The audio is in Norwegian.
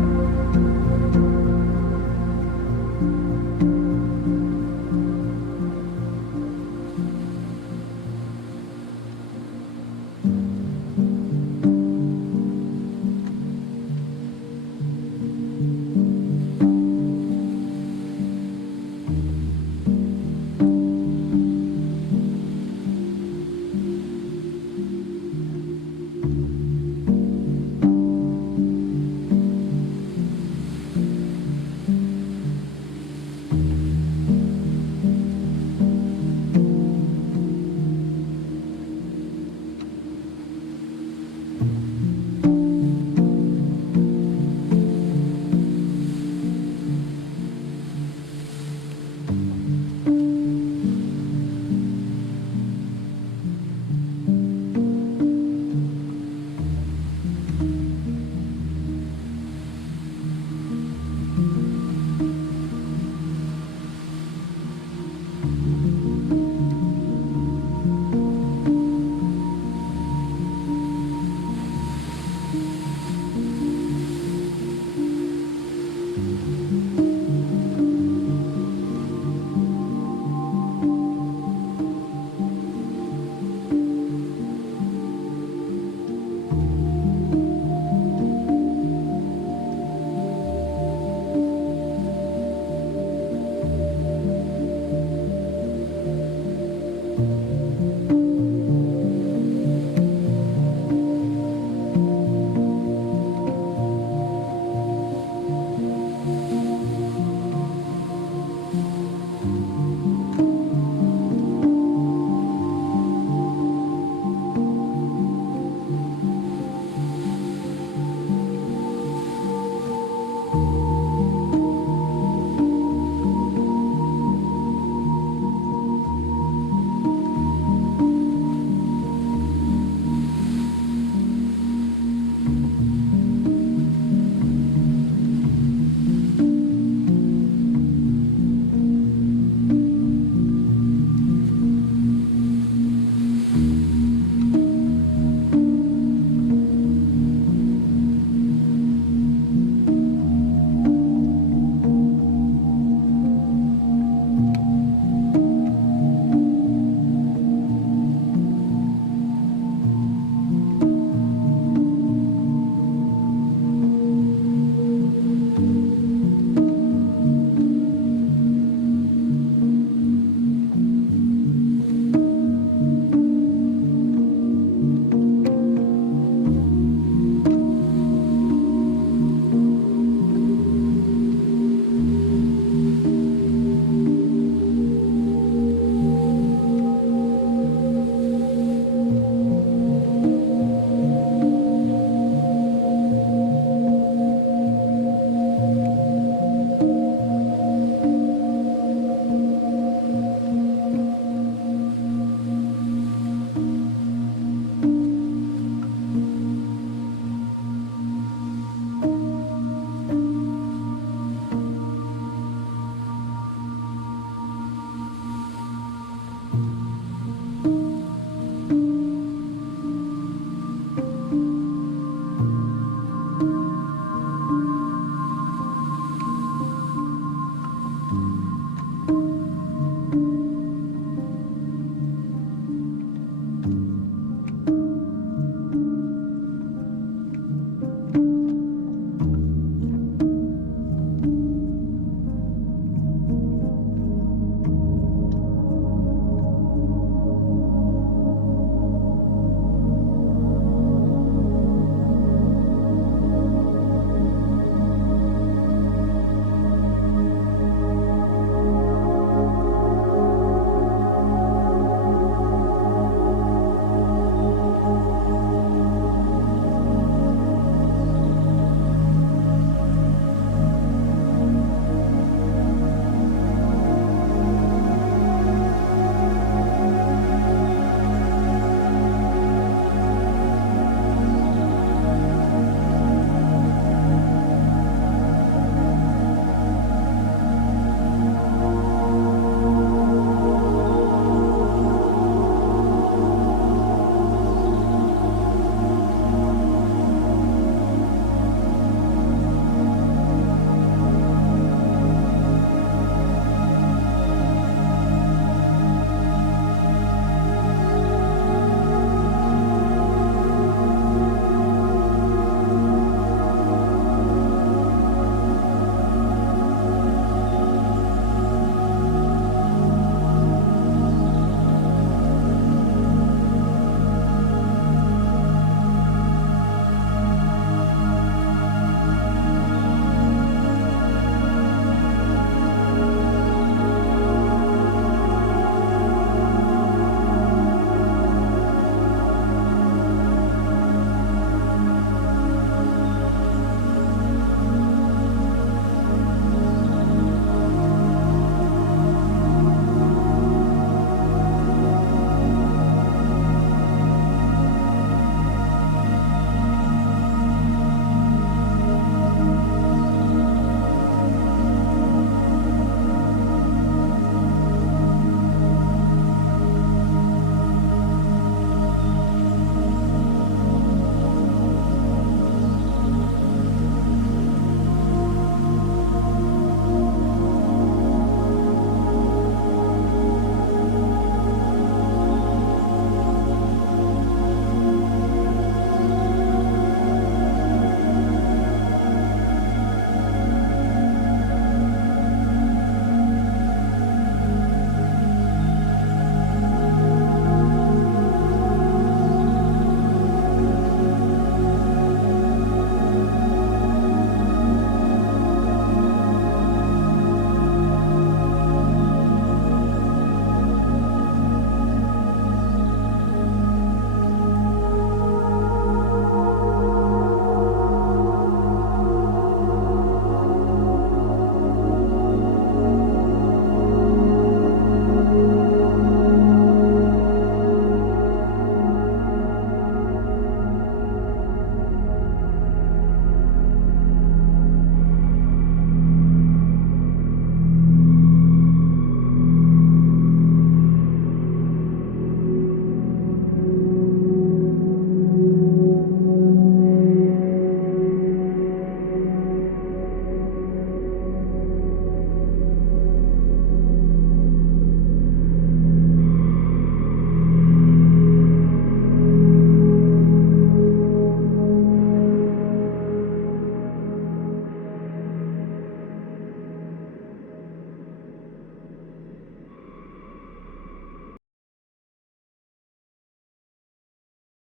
thank you Thank mm -hmm. you.